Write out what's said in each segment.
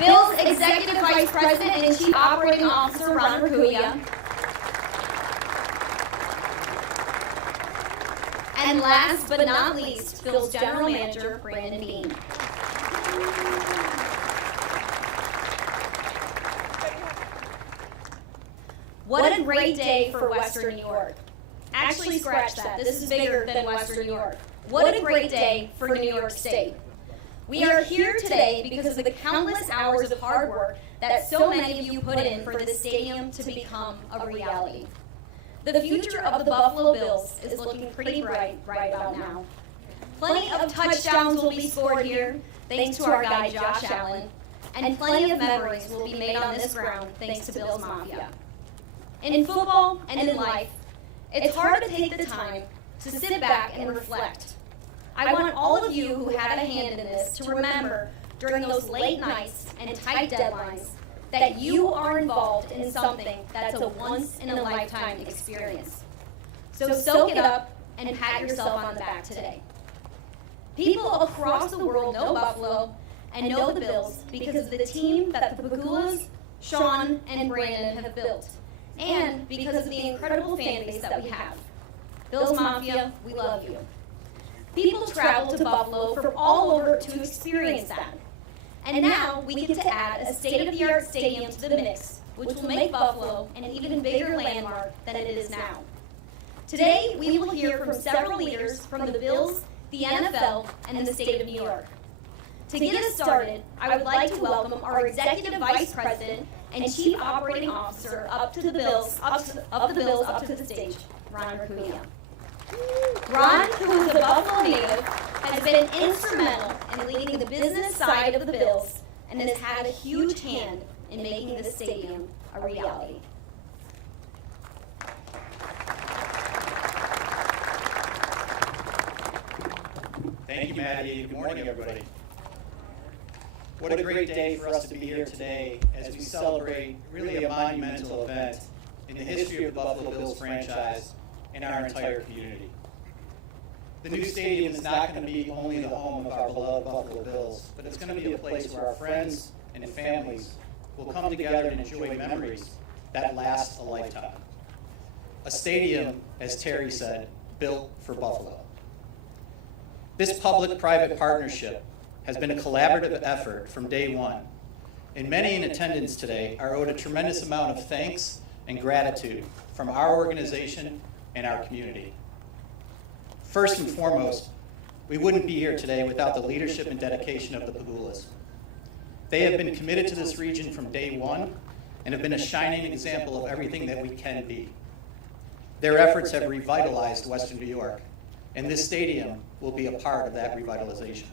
Bill's Executive Vice President and Chief Operating Officer, Ron Pegula. And last but not least, Bill's General Manager, Brandon Bean. What a great day for Western New York. Actually, scratch that. This is bigger than Western New York. What a great day for New York State. We are here today because of the countless hours of hard work that so many of you put in for this stadium to become a reality. The future of the Buffalo Bills is looking pretty bright right about now. Plenty of touchdowns will be scored here, thanks to our guy Josh Allen, and plenty of memories will be made on this ground thanks to Bills Mafia. In football and in life, it's hard to take the time to sit back and reflect. I want all of you who had a hand in this to remember during those late nights and tight deadlines that you are involved in something that's a once-in-a-lifetime experience. So soak it up and pat yourself on the back today. People across the world know Buffalo and know the Bills because of the team that the Pegulas, Sean, and Brandon have built, and because of the incredible fan base that we have. Bills Mafia, we love you. People travel to Buffalo from all over to experience that. And now we get to add a state-of-the-art stadium to the mix, which will make Buffalo an even bigger landmark than it is now. Today, we will hear from several leaders from the Bills, the NFL, and the state of New York. To get us started, I would like to welcome our Executive Vice President and Chief Operating Officer up to the Bills, up to the stage, Ron Pegula. Ron, who is a Buffalo native, has been instrumental in leading the business side of the Bills and has had a huge hand in making this stadium a reality. Thank you, Maddie. Good morning, everybody. What a great day for us to be here today as we celebrate really a monumental event in the history of the Buffalo Bills franchise and our entire community. The new stadium is not going to be only the home of our beloved Buffalo Bills, but it's going to be a place where our friends and families will come together and enjoy memories that last a lifetime. A stadium, as Terry said, built for Buffalo. This public-private partnership has been a collaborative effort from day one, and many in attendance today are owed a tremendous amount of thanks and gratitude from our organization and our community. First and foremost, we wouldn't be here today without the leadership and dedication of the Pegulas. They have been committed to this region from day one and have been a shining example of everything that we can be. Their efforts have revitalized Western New York, and this stadium will be a part of that revitalization.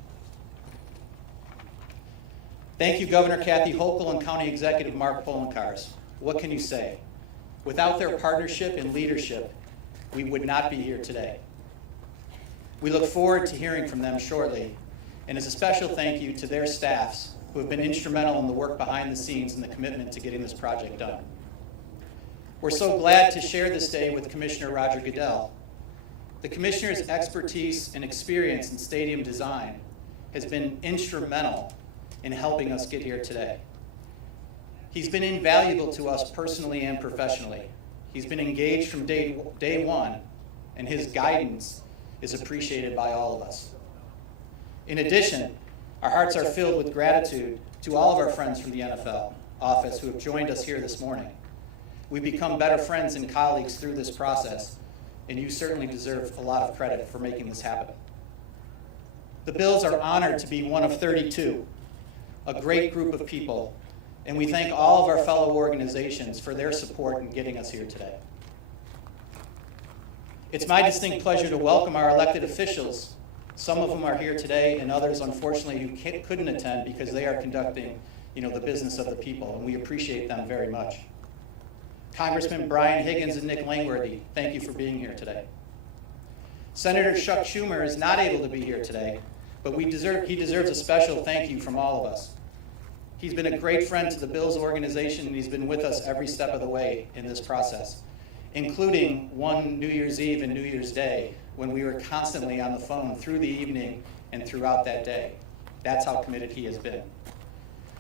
Thank you, Governor Kathy Hochul and County Executive Mark Poloncarz. What can you say? Without their partnership and leadership, we would not be here today. We look forward to hearing from them shortly, and as a special thank you to their staffs who have been instrumental in the work behind the scenes and the commitment to getting this project done. We're so glad to share this day with Commissioner Roger Goodell. The Commissioner's expertise and experience in stadium design has been instrumental in helping us get here today. He's been invaluable to us personally and professionally. He's been engaged from day one, and his guidance is appreciated by all of us. In addition, our hearts are filled with gratitude to all of our friends from the NFL office who have joined us here this morning. We've become better friends and colleagues through this process, and you certainly deserve a lot of credit for making this happen. The Bills are honored to be one of 32, a great group of people, and we thank all of our fellow organizations for their support in getting us here today. It's my distinct pleasure to welcome our elected officials. Some of them are here today, and others, unfortunately, who couldn't attend because they are conducting, the business of the people, and we appreciate them very much. Congressman Brian Higgins and Nick Langworthy, thank you for being here today. Senator Chuck Schumer is not able to be here today, but he deserves a special thank you from all of us. He's been a great friend to the Bills organization, and he's been with us every step of the way in this process, including one New Year's Eve and New Year's Day, when we were constantly on the phone through the evening and throughout that day. That's how committed he has been.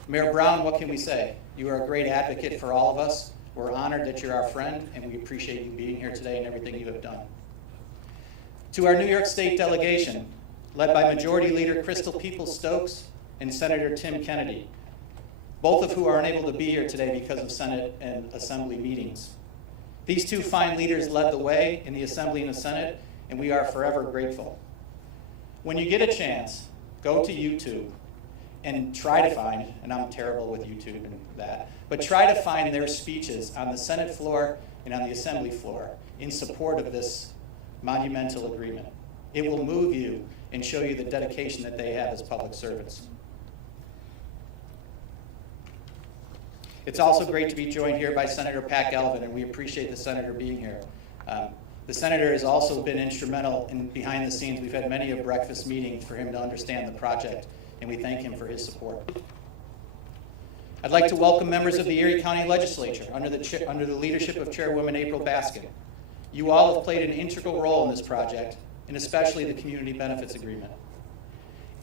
Mayor Brown, what can we say? You are a great advocate for all of us. We're honored that you're our friend, and we appreciate you being here today and everything you have done. To our New York State delegation, led by Majority Leader Crystal Peoples-Stokes and Senator Tim Kennedy, both of who are unable to be here today because of Senate and Assembly meetings. These two fine leaders led the way in the Assembly and the Senate, and we are forever grateful. When you get a chance, go to YouTube and try to find, and I'm terrible with YouTube and that, but try to find their speeches on the Senate floor and on the Assembly floor in support of this monumental agreement. It will move you and show you the dedication that they have as public servants. It's also great to be joined here by Senator Pat Galvin, and we appreciate the Senator being here. The Senator has also been instrumental in behind the scenes. We've had many a breakfast meeting for him to understand the project, and we thank him for his support. I'd like to welcome members of the Erie County Legislature under the leadership of Chairwoman April Baskin. You all have played an integral role in this project, and especially the Community Benefits Agreement.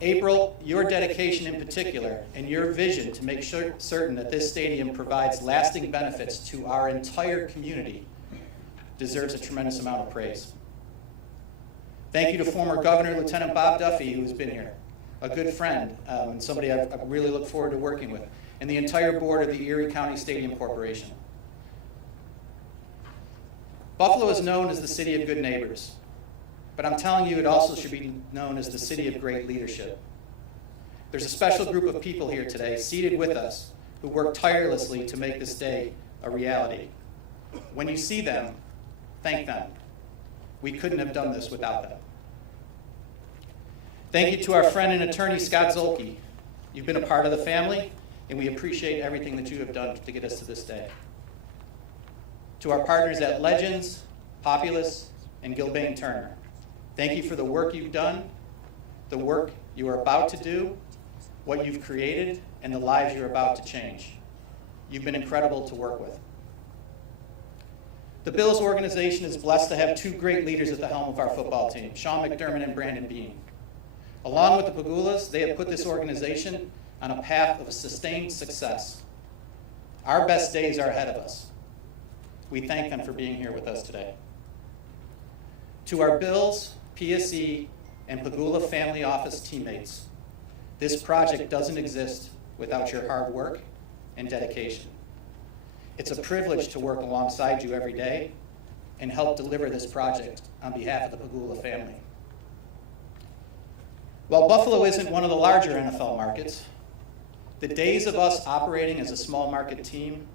April, your dedication in particular and your vision to make certain that this stadium provides lasting benefits to our entire community deserves a tremendous amount of praise. Thank you to former Governor Lieutenant Bob Duffy, who's been here, a good friend and somebody I really look forward to working with, and the entire board of the Erie County Stadium Corporation. Buffalo is known as the city of good neighbors, but I'm telling you, it also should be known as the city of great leadership. There's a special group of people here today, seated with us, who work tirelessly to make this day a reality. When you see them, thank them. We couldn't have done this without them. Thank you to our friend and attorney, Scott Zolke. You've been a part of the family, and we appreciate everything that you have done to get us to this day. To our partners at Legends, Populous, and Gilbane Turner, thank you for the work you've done, the work you are about to do, what you've created, and the lives you're about to change. You've been incredible to work with. The Bills organization is blessed to have two great leaders at the helm of our football team, Sean McDermott and Brandon Bean. Along with the Pegulas, they have put this organization on a path of sustained success. Our best days are ahead of us. We thank them for being here with us today. To our Bills, PSE, and Pegula family office teammates, this project doesn't exist without your hard work and dedication. It's a privilege to work alongside you every day and help deliver this project on behalf of the Pegula family. While Buffalo isn't one of the larger NFL markets, the days of us operating as a small market team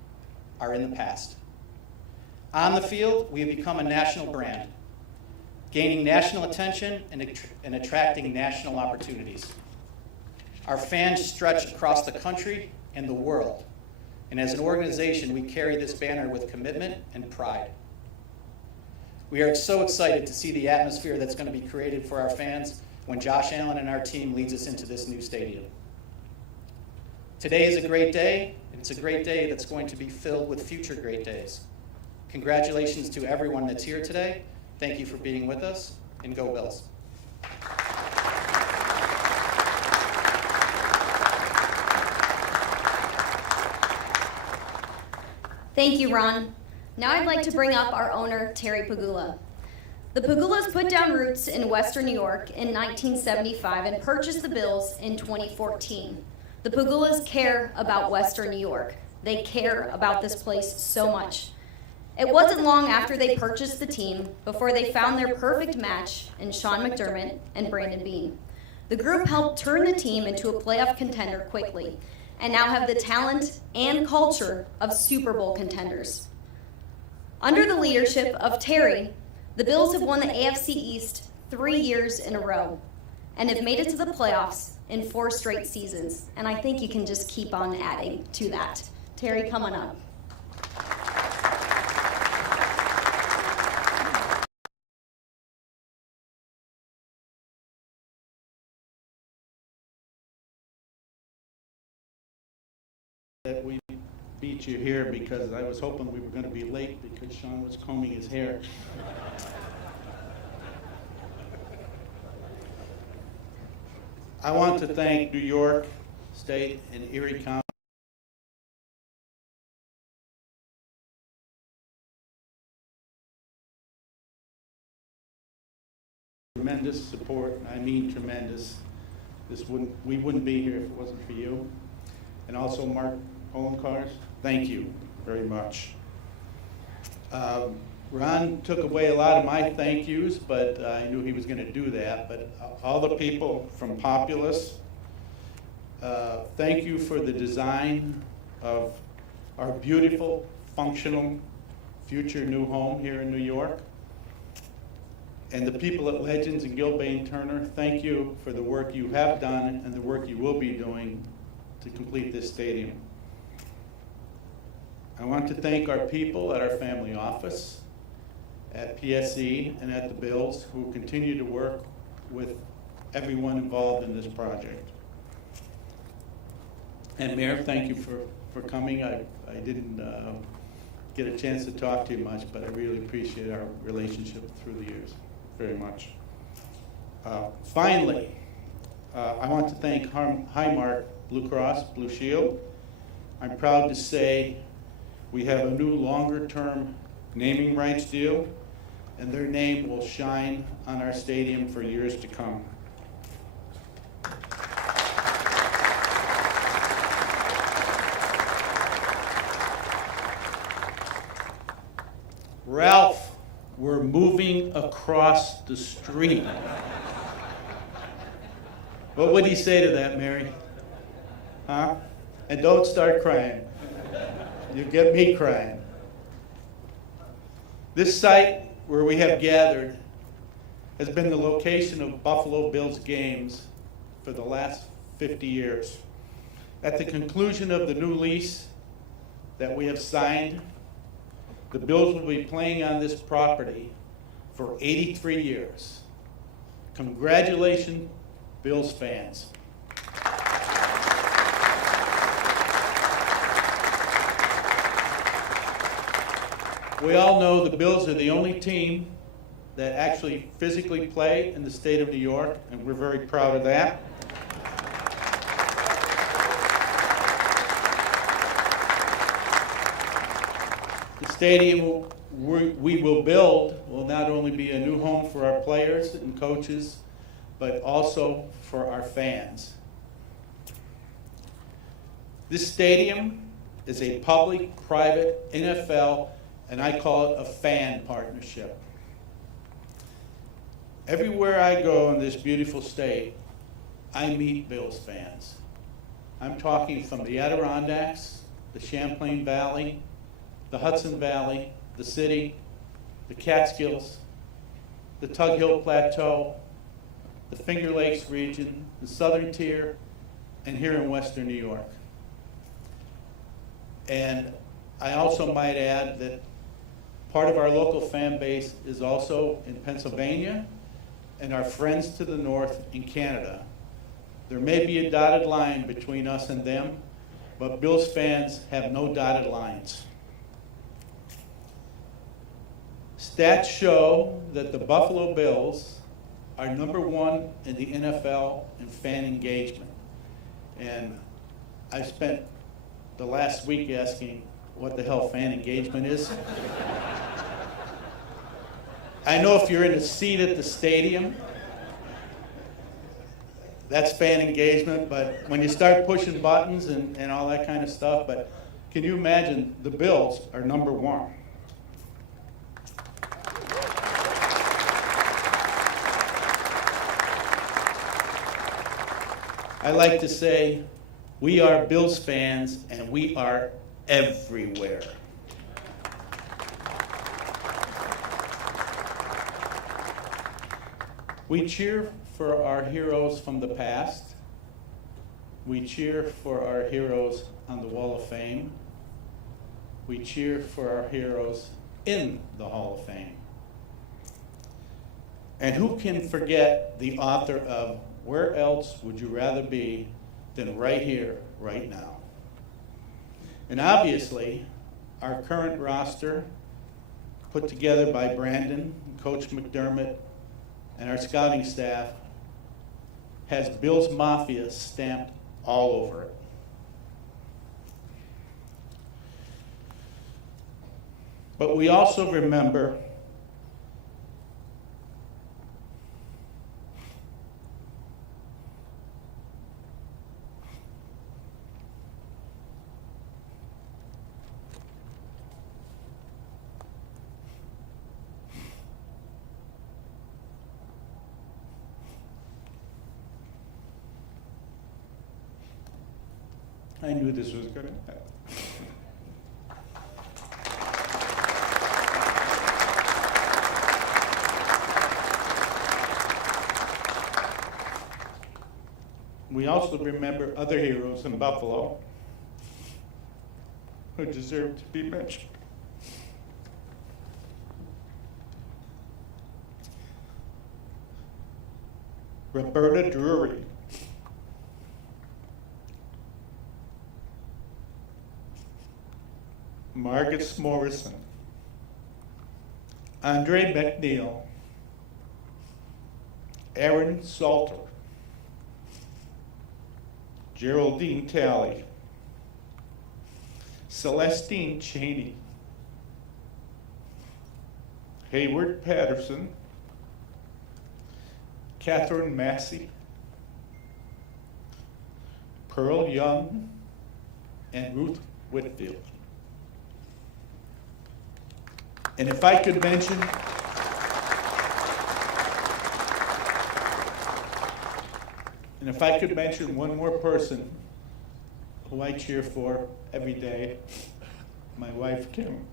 are in the past. On the field, we have become a national brand, gaining national attention and attracting national opportunities. Our fans stretch across the country and the world, and as an organization, we carry this banner with commitment and pride. We are so excited to see the atmosphere that's going to be created for our fans when Josh Allen and our team leads us into this new stadium. Today is a great day, and it's a great day that's going to be filled with future great days. Congratulations to everyone that's here today. Thank you for being with us, and go Bills. Thank you, Ron. Now I'd like to bring up our owner, Terry Pegula. The Pegulas put down roots in Western New York in 1975 and purchased the Bills in 2014. The Pegulas care about Western New York. They care about this place so much. It wasn't long after they purchased the team before they found their perfect match in Sean McDermott and Brandon Bean. The group helped turn the team into a playoff contender quickly and now have the talent and culture of Super Bowl contenders. Under the leadership of Terry, the Bills have won the AFC East 3 years in a row and have made it to the playoffs in 4 straight seasons. And I think you can just keep on adding to that. Terry, come on up. That we beat you here because I was hoping we were going to be late because Sean was combing his hair. I want to thank New York State and Erie County tremendous support, and I mean tremendous. We wouldn't be here if it wasn't for you. And also Mark Pollencars, thank you very much. Ron took away a lot of my thank yous, but I knew he was going to do that. But all the people from Populous, thank you for the design of our beautiful, functional, future new home here in New York. And the people at Legends and Gilbane Turner, thank you for the work you have done and the work you will be doing to complete this stadium. I want to thank our people at our family office, at PSE, and at the Bills, who continue to work with everyone involved in this project. And Mayor, thank you for coming. I didn't get a chance to talk to you much, but I really appreciate our relationship through the years very much. Finally, I want to thank Highmark Blue Cross Blue Shield. I'm proud to say we have a new longer-term naming rights deal, and their name will shine on our stadium for years to come. Ralph, we're moving across the street. What would he say to that, Mary? Huh? And don't start crying. You get me crying. This site where we have gathered has been the location of Buffalo Bills games for the last 50 years. At the conclusion of the new lease that we have signed, the Bills will be playing on this property for 83 years. Congratulations, Bills fans. We all know the Bills are the only team that actually physically play in the state of New York, and we're very proud of that. The stadium we will build will not only be a new home for our players and coaches, but also for our fans. This stadium is a public-private NFL, and I call it a fan partnership. Everywhere I go in this beautiful state, I meet Bills fans. I'm talking from the Adirondacks, the Champlain Valley, the Hudson Valley, the city, the Catskills, the Tug Hill Plateau, the Finger Lakes region, the Southern Tier, and here in Western New York. And I also might add that part of our local fan base is also in Pennsylvania and our friends to the north in Canada. There may be a dotted line between us and them, but Bills fans have no dotted lines. Stats show that the Buffalo Bills are #1 in the NFL in fan engagement. And I spent the last week asking what the hell fan engagement is. I know if you're in a seat at the stadium, that's fan engagement, but when you start pushing buttons and all that kind of stuff, but can you imagine the Bills are #1? I like to say, we are Bills fans and we are everywhere. We cheer for our heroes from the past. We cheer for our heroes on the Wall of Fame. We cheer for our heroes in the Hall of Fame. And who can forget the author of Where Else Would You Rather Be Than Right Here, Right Now? And obviously, our current roster, put together by Brandon, Coach McDermott, and our scouting staff, has Bills Mafia stamped all over it. But we also remember I knew this was going to happen. We also remember other heroes in Buffalo who deserve to be mentioned. Roberta Drury, Marcus Morrison, Andre McNeil, Aaron Salter, Geraldine Talley, Celestine Cheney, Hayward Patterson, Catherine Massey, Pearl Young, and Ruth Whitfield. And if I could mention, one more person who I cheer for every day, my wife, Kim.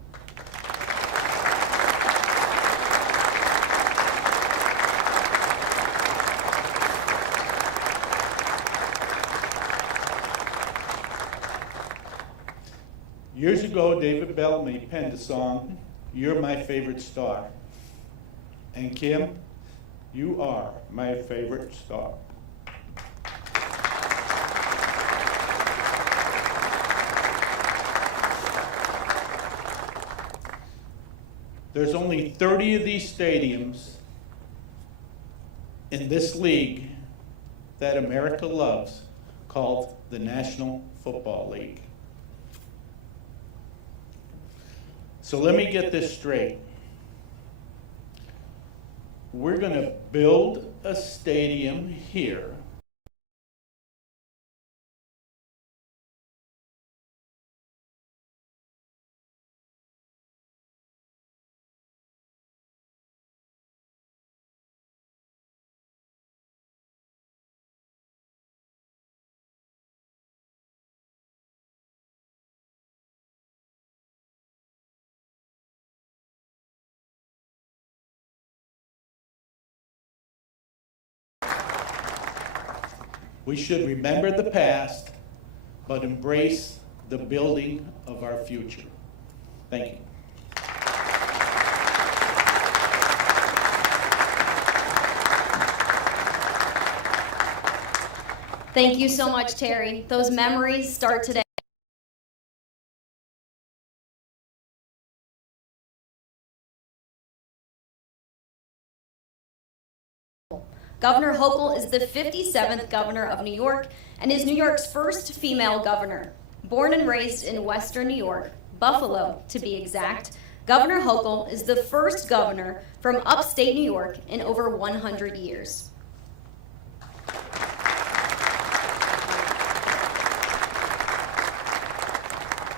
Years ago, David Bellamy penned a song, "You're My Favorite Star." And Kim, you are my favorite star. There's only 30 of these stadiums in this league that America loves, called the National Football League. So let me get this straight. We're going to build a stadium here We should remember the past, but embrace the building of our future. Thank you. Thank you so much, Terry. Those memories start today. Governor Hochul is the 57th governor of New York and is New York's first female governor. Born and raised in Western New York, Buffalo to be exact, Governor Hochul is the first governor from upstate New York in over 100 years.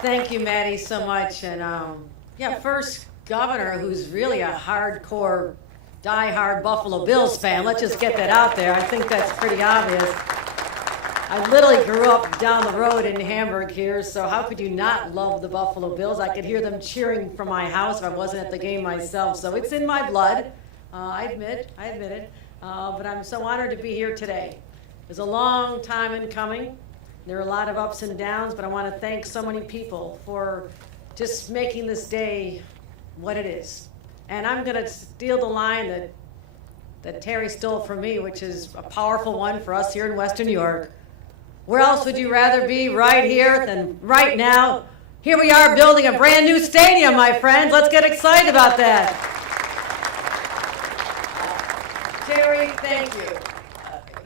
Thank you, Maddie, so much. And first governor who's really a hardcore, die-hard Buffalo Bills fan. Let's just get that out there. I think that's pretty obvious. I literally grew up down the road in Hamburg here, so how could you not love the Buffalo Bills? I could hear them cheering from my house if I wasn't at the game myself, so it's in my blood. I admit it. But I'm so honored to be here today. It was a long time in coming. There are a lot of ups and downs, but I want to thank so many people for just making this day what it is. And I'm going to steal the line that Terry stole from me, which is a powerful one for us here in Western New York. Where else would you rather be right here than right now? Here we are building a brand new stadium, my friends. Let's get excited about that. Terry, thank you.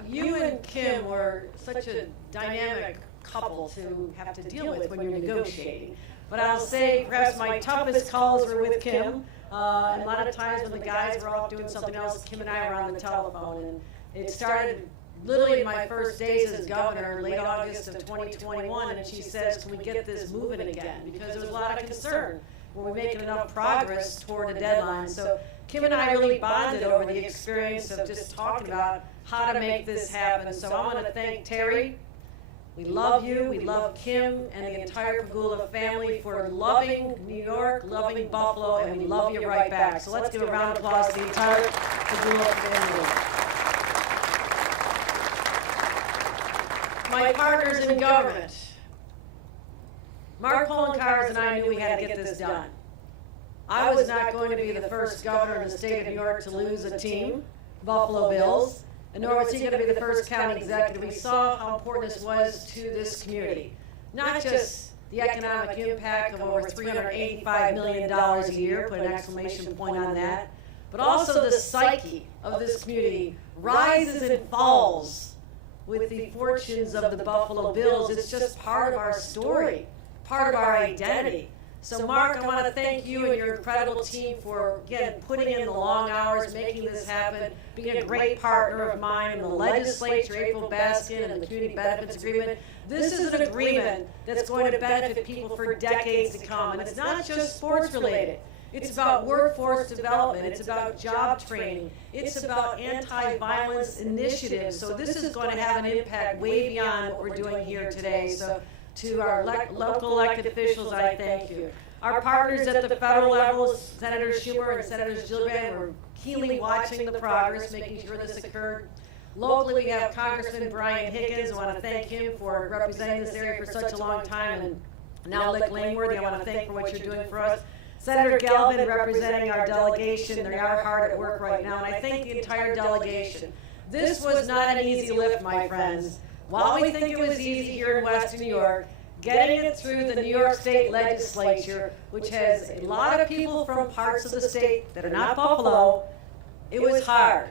You and Kim were such a dynamic couple to have to deal with when you're negotiating. But I'll say perhaps my toughest calls were with Kim. And a lot of times when the guys were off doing something else, Kim and I were on the telephone. And it started literally my first days as governor, late August of 2021. And she says, can we get this moving again? Because there was a lot of concern. Were we making enough progress toward a deadline? So Kim and I really bonded over the experience of just talking about how to make this happen. So I want to thank Terry We love you, we love Kim and the entire Pegula family for loving New York, loving Buffalo, and we love you right back. So let's give a round of applause to the entire Pegula family. My partners in government, Mark Poloncarz and I knew we had to get this done. I was not going to be the first governor in the state of New York to lose a team, Buffalo Bills, and nor was he going to be the first county executive. We saw how important this was to this community. Not just the economic impact of over $385 million a year, put an exclamation point on that, but also the psyche of this community rises and falls with the fortunes of the Buffalo Bills. It's just part of our story, part of our identity. So Mark, I want to thank you and your incredible team for, again, putting in the long hours, making this happen, being a great partner of mine in the legislature, April Baskin, and the Community Benefits Agreement. This is an agreement that's going to benefit people for decades to come, and it's not just sports related. It's about workforce development, it's about job training, it's about anti-violence initiatives. So this is going to have an impact way beyond what we're doing here today. So to our local elected officials, I thank you. Our partners at the federal level, Senator Schumer and Senator Gillibrand, were keenly watching the progress, making sure this occurred. Locally, we have Congressman Brian Higgins. I want to thank him for representing this area for such a long time, and now Lick Langworthy, I want to thank for what you're doing for us. Senator Galvin representing our delegation. They are hard at work right now, and I thank the entire delegation. This was not an easy lift, my friends. While we think it was easy here in Western New York, getting it through the New York State Legislature, which has a lot of people from parts of the state that are not Buffalo, it was hard.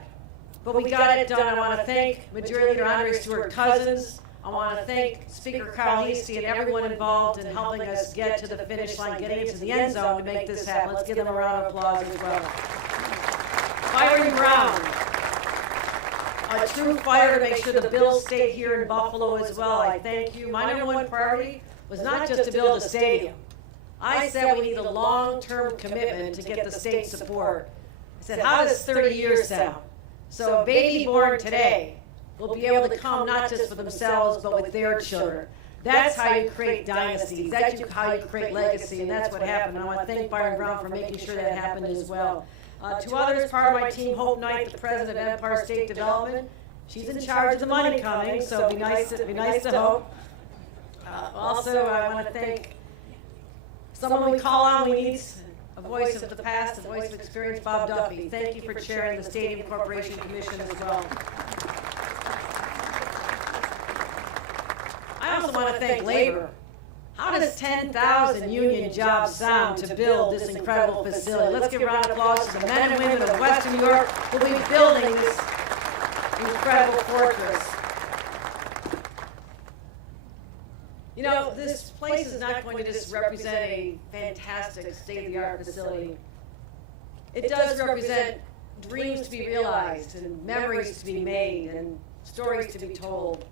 But we got it done. I want to thank Majority Leader Andre Stewart Cousins. I want to thank Speaker Carl Heastie and everyone involved in helping us get to the finish line, getting into the end zone to make this happen. Let's give them a round of applause as well. Byron Brown, a true fighter to make sure the Bills stay here in Buffalo as well. I thank you. My number one priority was not just to build a stadium. I said we need a long-term commitment to get the state support. I said, how does 30 years sound? So a baby born today will be able to come not just for themselves, but with their children. That's how you create dynasties. That's how you create legacy, and that's what happened. And I want to thank Byron Brown for making sure that happened as well. Two others, part of my team, Hope Knight, the president of Empire State Development. She's in charge of the money coming, so it'd be nice to Hope. Also, I want to thank someone we call on. We need a voice of the past, a voice of experience, Bob Duffy. Thank you for chairing the Stadium Corporation Commission as well. I also want to thank labor. How does 10,000 union jobs sound to build this incredible facility? Let's give a round of applause to the men and women of Western New York who will be building this incredible fortress. You know, this place is not going to just represent a fantastic state-of-the-art facility. It does represent dreams to be realized and memories to be made and stories to be told.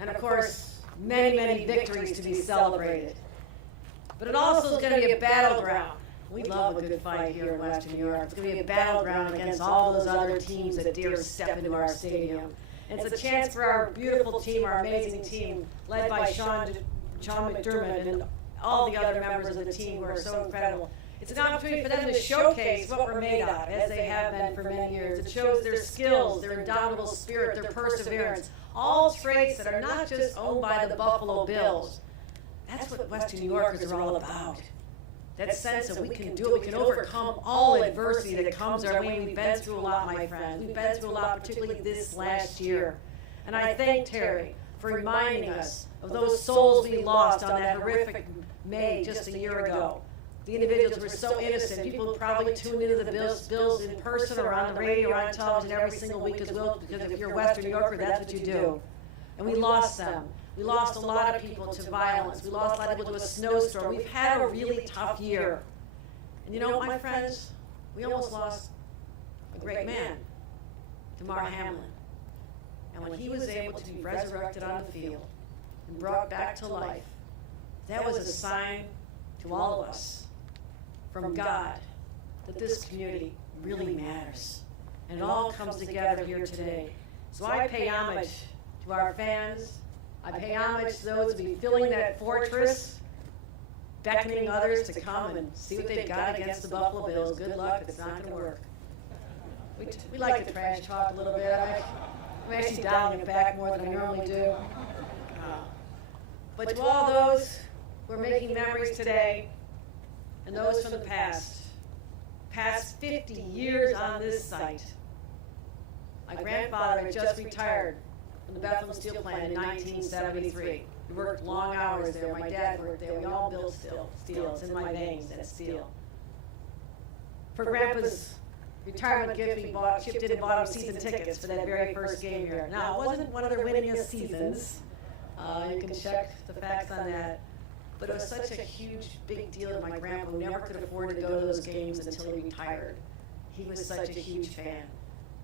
And of course, many, many victories to be celebrated. But it also is going to be a battleground. We love a good fight here in Western New York. It's going to be a battleground against all those other teams that dare step into our stadium. And it's a chance for our beautiful team, our amazing team, led by Sean McDermott and all the other members of the team who are so incredible. It's an opportunity for them to showcase what we're made of, as they have been for many years. It shows their skills, their indomitable spirit, their perseverance, all traits that are not just owned by the Buffalo Bills. That's what Western New Yorkers are all about. That sense that we can do it, we can overcome all adversity that comes our way. We've been through a lot, my friends. We've been through a lot, particularly this last year. And I thank Terry for reminding us of those souls we lost on that horrific May just a year ago. The individuals who were so innocent. People probably tune into the Bills in person or on the radio or on television every single week as well, because if you're a Western New Yorker, that's what you do. And we lost them. We lost a lot of people to violence. We lost a lot of people to a snowstorm. We've had a really tough year. And you know, my friends, we almost lost a great man, Damar Hamlin. And when he was able to be resurrected on the field and brought back to life, that was a sign to all of us from God that this community really matters. And it all comes together here today. So I pay homage to our fans. I pay homage to those who be filling that fortress, beckoning others to come and see what they've got against the Buffalo Bills. Good luck, it's not going to work. We like to trash talk a little bit. I'm actually dialing it back more than I normally do. But to all those who are making memories today, and those from the past 50 years on this site. My grandfather had just retired from the Bethlehem Steel Plant in 1973. He worked long hours there. My dad worked there. We all built steel. It's in my veins, that steel. For Grandpa's retirement gift, we chipped in and bought him season tickets for that very first game here. Now, it wasn't one of their winningest seasons. You can check the facts on that. But it was such a huge, big deal to my grandpa, who never could afford to go to those games until he retired. He was such a huge fan.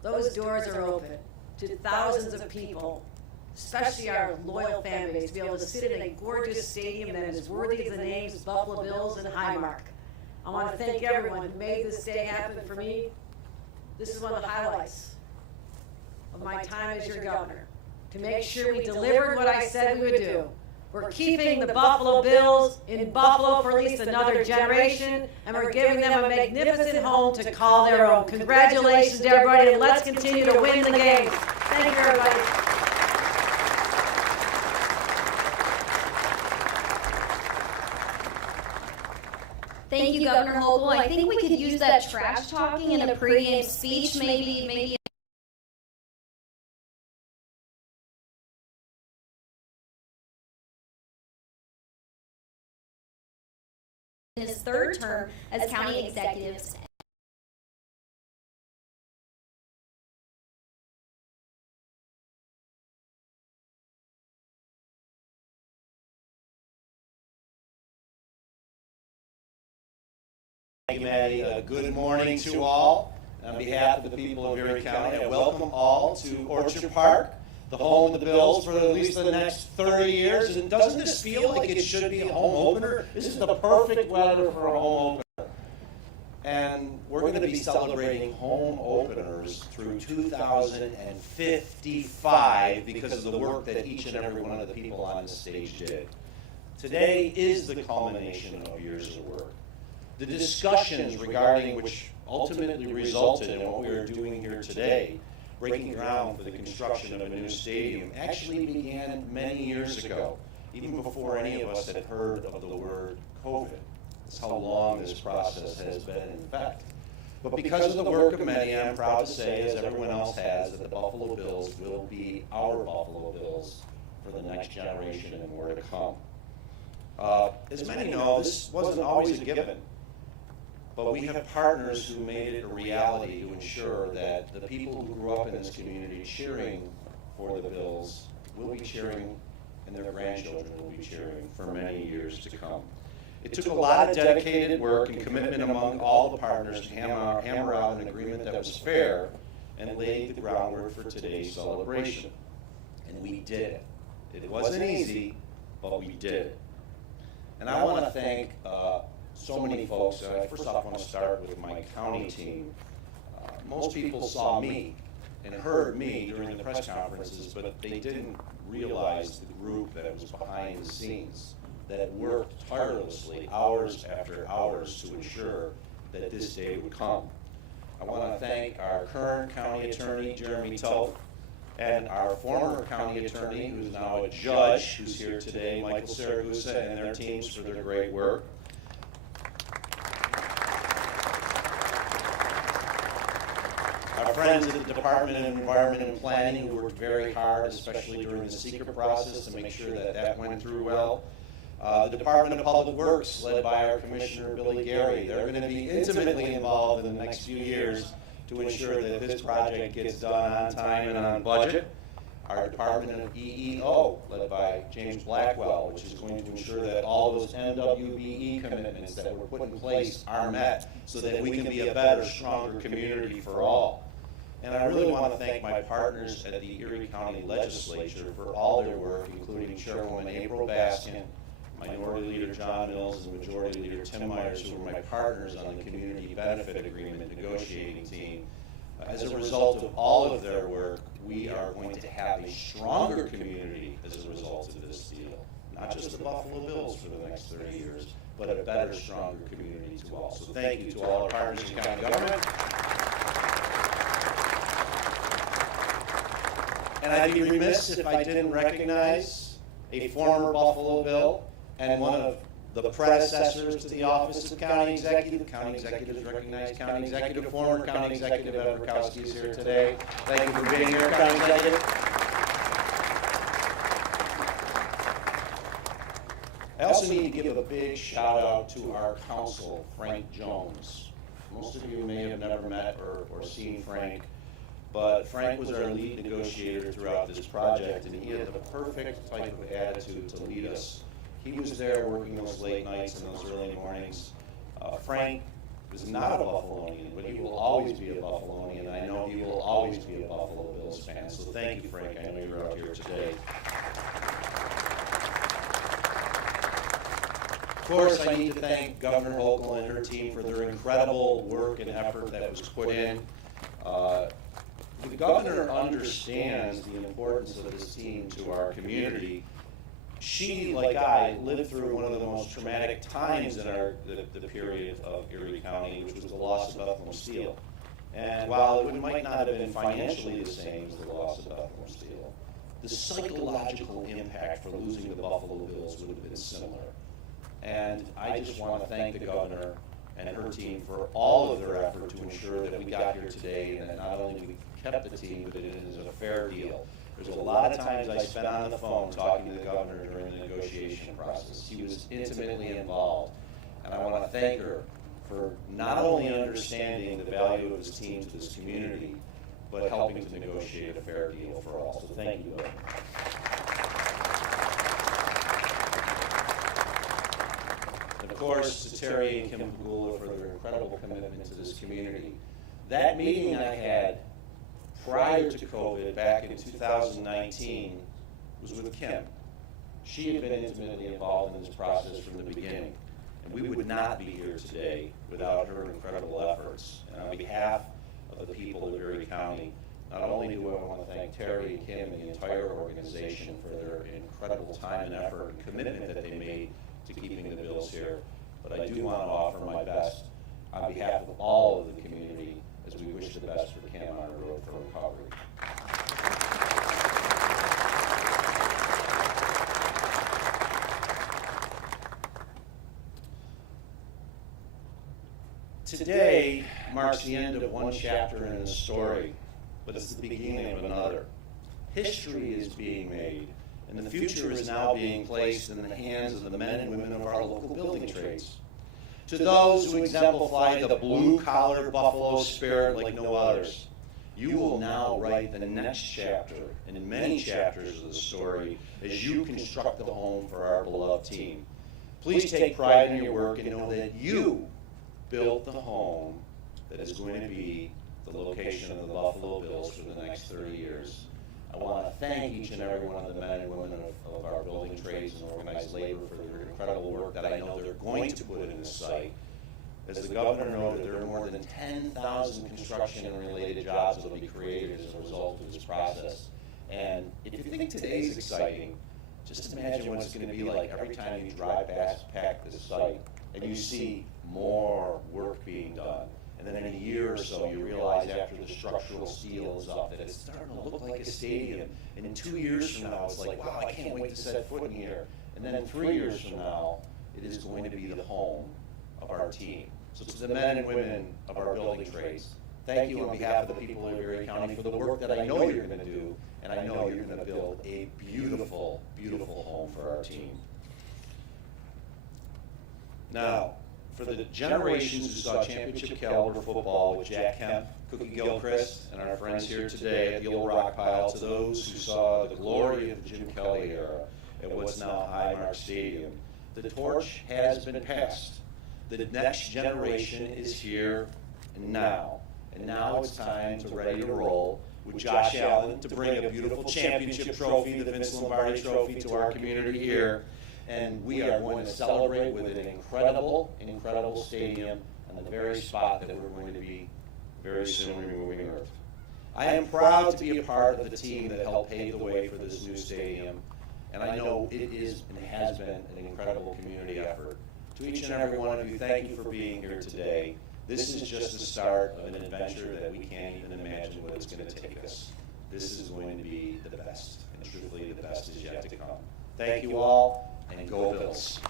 Those doors are open to thousands of people, especially our loyal fan base, to be able to sit in a gorgeous stadium that is worthy of the names Buffalo Bills and Highmark. I want to thank everyone who made this day happen for me. This is one of the highlights of my time as your governor, to make sure we delivered what I said we would do. We're keeping the Buffalo Bills in Buffalo for at least another generation, and we're giving them a magnificent home to call their own. Congratulations to everybody, and let's continue to win the games. Thank you, everybody. Thank you, Governor Hochul. I think we could use that trash talking in a pregame speech, maybe. In his third term as county executive. Thank you, Maddie. Good morning to all. On behalf of the people of Erie County, I welcome all to Orchard Park, the home of the Bills for at least the next 30 years. And doesn't this feel like it should be a home opener? This is the perfect weather for a home opener. And we're going to be celebrating home openers through 2055 because of the work that each and every one of the people on this stage did. Today is the culmination of years of work. The discussions regarding which ultimately resulted in what we are doing here today, breaking ground for the construction of a new stadium, actually began many years ago, even before any of us had heard of the word COVID. That's how long this process has been in effect. But because of the work of many, I'm proud to say, as everyone else has, that the Buffalo Bills will be our Buffalo Bills for the next generation and more to come. As many know, this wasn't always a given. But we have partners who made it a reality to ensure that the people who grew up in this community cheering for the Bills will be cheering, and their grandchildren will be cheering for many years to come. It took a lot of dedicated work and commitment among all the partners to hammer out an agreement that was fair and laid the groundwork for today's celebration. And we did it. It wasn't easy, but we did it. And I want to thank so many folks. First off, I want to start with my county team. Most people saw me and heard me during the press conferences, but they didn't realize the group that was behind the scenes, that worked tirelessly, hours after hours, to ensure that this day would come. I want to thank our current county attorney, Jeremy Toth, and our former county attorney, who's now a judge, who's here today, Michael Saragusa, and their teams for their great work. Our friends at the Department of Environment and Planning, who worked very hard, especially during the secret process, to make sure that that went through well. The Department of Public Works, led by our Commissioner Billy Gary. They're going to be intimately involved in the next few years to ensure that this project gets done on time and on budget. Our Department of EEO, led by James Blackwell, which is going to ensure that all those NWBE commitments that were put in place are met so that we can be a better, stronger community for all. And I really want to thank my partners at the Erie County Legislature for all their work, including Chairwoman April Bastian, Minority Leader John Mills, and Majority Leader Tim Myers, who were my partners on the Community Benefit Agreement negotiating team. As a result of all of their work, we are going to have a stronger community as a result of this deal. Not just the Buffalo Bills for the next 30 years, but a better, stronger community to all. So thank you to all our partners in county government. And I'd be remiss if I didn't recognize a former Buffalo Bill and one of the predecessors to the office of county executive. County executives recognize county executive. Former county executive Ed Rakowski is here today. Thank you for being here, county executive. I also need to give a big shout out to our council, Frank Jones. Most of you may have never met or seen Frank, but Frank was our lead negotiator throughout this project, and he had the perfect type of attitude to lead us. He was there working those late nights and those early mornings. Frank is not a Buffalonian, but he will always be a Buffalonian, and I know he will always be a Buffalo Bills fan. So thank you, Frank. I know you're out here today. Of course, I need to thank Governor Hochul and her team for their incredible work and effort that was put in. The governor understands the importance of this team to our community. She, like I, lived through one of the most traumatic times in the period of Erie County, which was the loss of Buffalo Steel. And while it might not have been financially the same as the loss of Buffalo Steel, the psychological impact for losing the Buffalo Bills would have been similar. And I just want to thank the governor and her team for all of their effort to ensure that we got here today and that not only we kept the team, but it is a fair deal. There's a lot of times I spent on the phone talking to the governor during the negotiation process. He was intimately involved, and I want to thank her for not only understanding the value of his team to this community, but helping to negotiate a fair deal for all. So thank you. Of course, to Terry and Kim Pegula for their incredible commitment to this community. That meeting I had prior to COVID, back in 2019, was with Kim. She had been intimately involved in this process from the beginning, and we would not be here today without her incredible efforts. And on behalf of the people of Erie County, not only do I want to thank Terry and Kim and the entire organization for their incredible time and effort and commitment that they made to keeping the Bills here, but I do want to offer my best on behalf of all of the community as we wish the best for Kim on her road for recovery. Today marks the end of one chapter in the story, but it's the beginning of another. History is being made, and the future is now being placed in the hands of the men and women of our local building trades. To those who exemplify the blue-collar Buffalo spirit like no others, you will now write the next chapter and many chapters of the story as you construct the home for our beloved team. Please take pride in your work and know that you built the home that is going to be the location of the Buffalo Bills for the next 30 years. I want to thank each and every one of the men and women of our building trades and organized labor for their incredible work that I know they're going to put in this site. As the governor noted, there are more than 10,000 construction and related jobs that will be created as a result of this process. And if you think today's exciting, just imagine what it's going to be like every time you drive past this site and you see more work being done. And then in a year or so, you realize after the structural steel is up that it's starting to look like a stadium. And in 2 years from now, it's like, wow, I can't wait to set foot in here. And then in 3 years from now, it is going to be the home of our team. So to the men and women of our building trades, thank you on behalf of the people of Erie County for the work that I know you're going to do, and I know you're going to build a beautiful, beautiful home for our team. Now, for the generations who saw championship caliber football with Jack Kemp, Cookie Gilchrist, and our friends here today at the old rock pile, to those who saw the glory of the Jim Kelly era at what's now Highmark Stadium, the torch has been passed. The next generation is here and now. And now it's time to ready to roll with Josh Allen to bring a beautiful championship trophy, the Vince Lombardi Trophy, to our community here. And we are going to celebrate with an incredible, incredible stadium on the very spot that we're going to be very soon removing earth. I am proud to be a part of the team that helped pave the way for this new stadium, and I know it is and has been an incredible community effort. To each and every one of you, thank you for being here today. This is just the start of an adventure that we can't even imagine what it's going to take us. This is going to be the best, and truthfully the best is yet to come. Thank you all, and go Bills.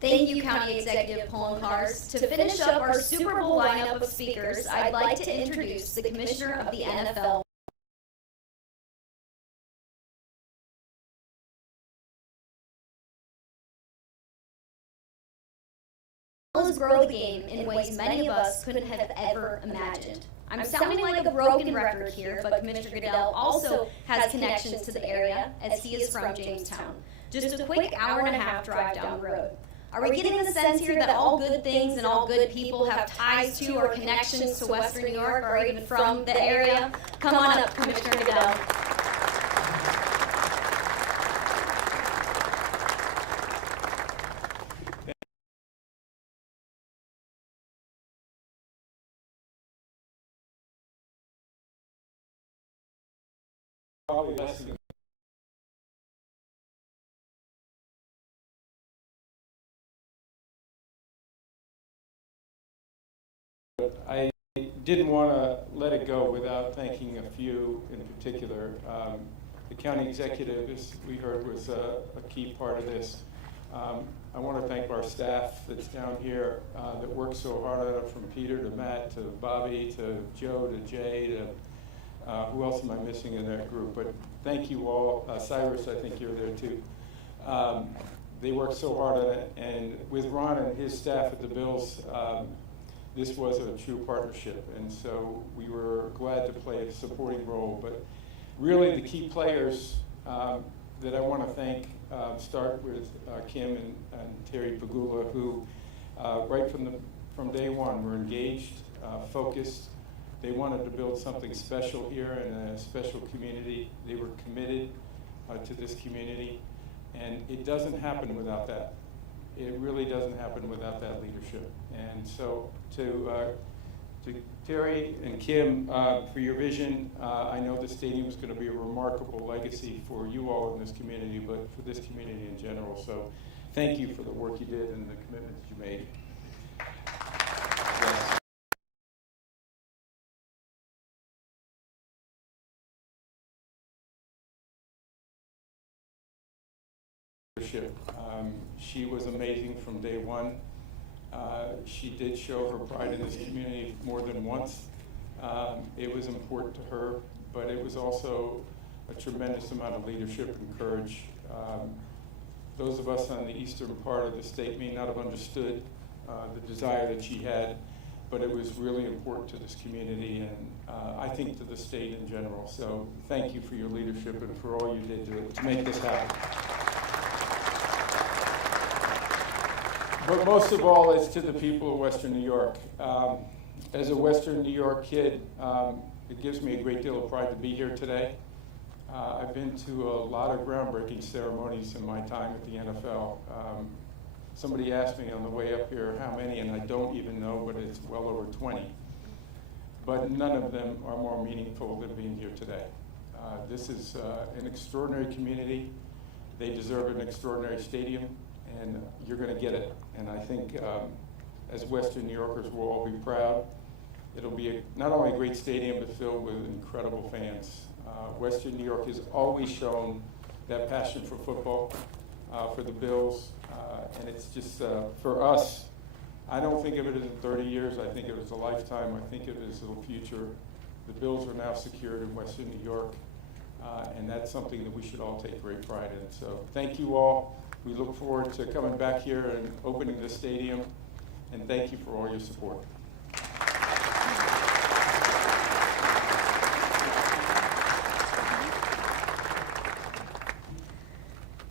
Thank you, County Executive Poloncarz. To finish up our Super Bowl lineup of speakers, I'd like to introduce the Commissioner of the NFL. Grow the game in ways many of us couldn't have ever imagined. I'm sounding like a broken record here, but Commissioner Goodell also has connections to the area as he is from Jamestown. Just a quick hour-and-a-half drive down the road. Are we getting the sense here that all good things and all good people have ties to or connections to Western New York or even from the area? Come on up, Commissioner Goodell. Probably less than I didn't want to let it go without thanking a few in particular. The county executive, as we heard, was a key part of this. I want to thank our staff that's down here that worked so hard on it, from Peter to Matt to Bobby to Joe to Jay to who else am I missing in that group? But thank you all. Cyrus, I think you're there too. They worked so hard on it, and with Ron and his staff at the Bills, this was a true partnership, and so we were glad to play a supporting role. But really the key players that I want to thank start with Kim and Terry Pegula, who right from day one were engaged, focused. They wanted to build something special here in a special community. They were committed to this community, and it doesn't happen without that. It really doesn't happen without that leadership. And so to Terry and Kim for your vision, I know the stadium is going to be a remarkable legacy for you all in this community, but for this community in general. So thank you for the work you did and the commitments you made. Yes. She was amazing from day one. She did show her pride in this community more than once. It was important to her, but it was also a tremendous amount of leadership and courage. Those of us on the eastern part of the state may not have understood the desire that she had, but it was really important to this community and I think to the state in general. So thank you for your leadership and for all you did to make this happen. But most of all, it's to the people of Western New York. As a Western New York kid, it gives me a great deal of pride to be here today. I've been to a lot of groundbreaking ceremonies in my time at the NFL. Somebody asked me on the way up here how many, and I don't even know, but it's well over 20. But none of them are more meaningful than being here today. This is an extraordinary community. They deserve an extraordinary stadium, and you're going to get it. And I think as Western New Yorkers, we'll all be proud. It'll be not only a great stadium, but filled with incredible fans. Western New York has always shown that passion for football, for the Bills, and it's just, for us, I don't think of it as 30 years, I think of it as a lifetime, I think of it as a future. The Bills are now secured in Western New York, and that's something that we should all take great pride in. So thank you all. We look forward to coming back here and opening this stadium, and thank you for all your support.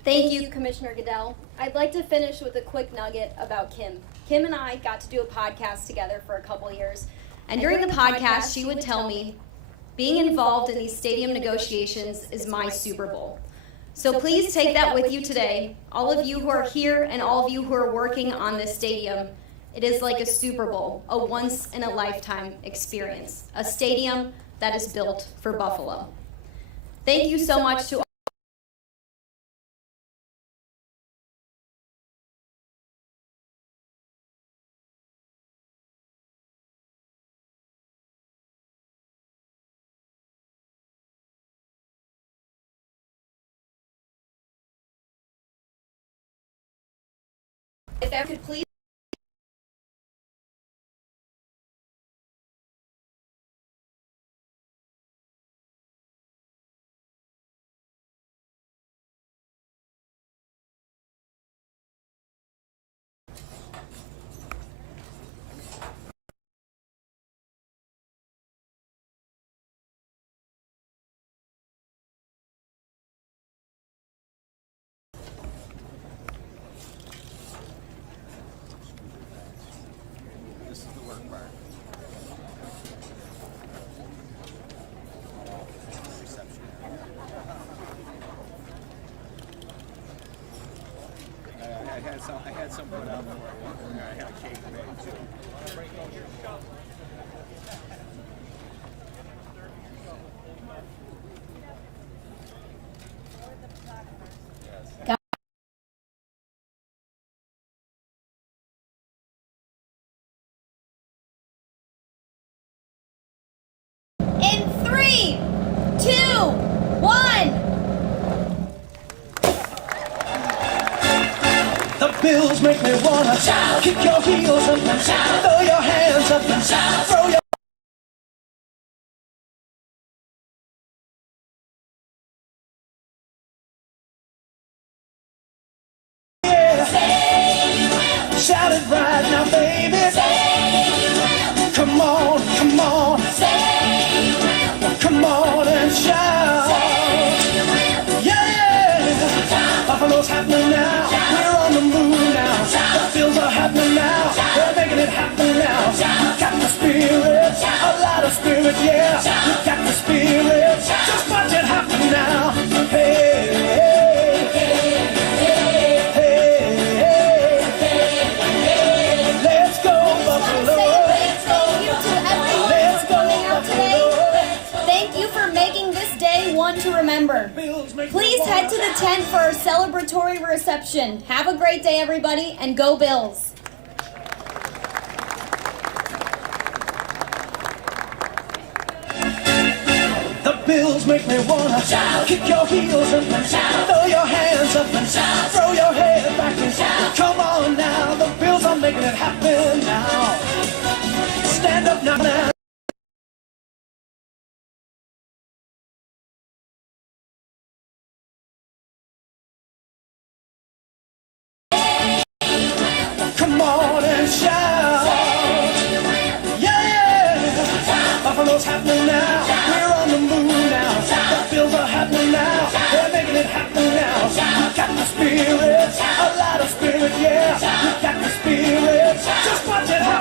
Thank you, Commissioner Goodell. I'd like to finish with a quick nugget about Kim. Kim and I got to do a podcast together for a couple years, and during the podcast, she would tell me, being involved in these stadium negotiations is my Super Bowl. So please take that with you today, all of you who are here and all of you who are working on this stadium. It is like a Super Bowl, a once-in-a-lifetime experience, a stadium that is built for Buffalo. Thank you so much to If I could please. I had some put out for you. I had a cake made too. In 3, 2, 1. The Bills make me wanna shout, kick your heels up and shout, throw your hands up and shout, throw your yeah. Shout it right now, baby. Come on, come on. Come on and shout. Yeah. Buffalo's happening now. We're on the move now. The Bills are happening now. They're making it happen now. You got the spirit, a lot of spirit, yeah. You got the spirit. Just watch it happen now. Hey, hey, hey, hey, hey. Let's go, Buffalo. Thank you to everyone for coming out today. Thank you for making this day one to remember. Please head to the tent for our celebratory reception. Have a great day, everybody, and go Bills. The Bills make me wanna shout, kick your heels up and shout, throw your hands up and shout, throw your head back and shout. Come on now, the Bills are making it happen now. Stand up now, now. Come on and shout. Yeah. Buffalo's happening now. We're on the move now. The Bills are happening now. They're making it happen now. You got the spirit, a lot of spirit, yeah. You got the spirit. Just watch it happen.